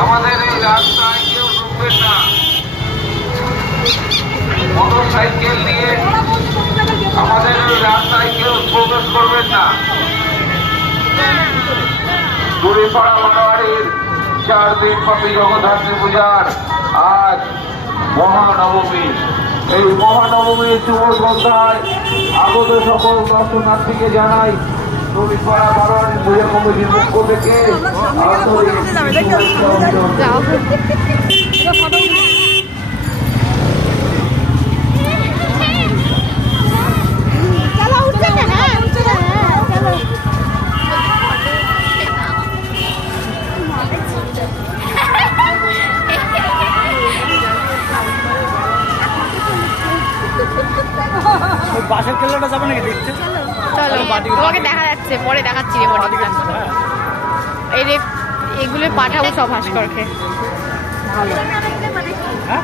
আমাদের এই রাস্তায় কেউ ঢুকবেন না। মোটর সাইকেল নিয়ে আমাদের এই রাস্তায় কেউ প্রবেশ করবেন না। দূরেপাড়া বাড়ির 4 দিন ব্যাপী জগদ্ধাত্রী পূজার আজ মহানবমী। এই মহানবমীর শুভ সন্ধ্যায় আগত সকল দর্শনার্থীকে জানাই দূরেপাড়া বারোয়ারি পূজা কমিটির পক্ষ থেকে বাসের খেলাটা যাবে নাকি দেখতে? চলো তোমাকে দেখা যাচ্ছে, পরে দেখাচ্ছি রে বডিটা। এই রে এগুলো পাঠাবো সব ভাস্করকে। হ্যাঁ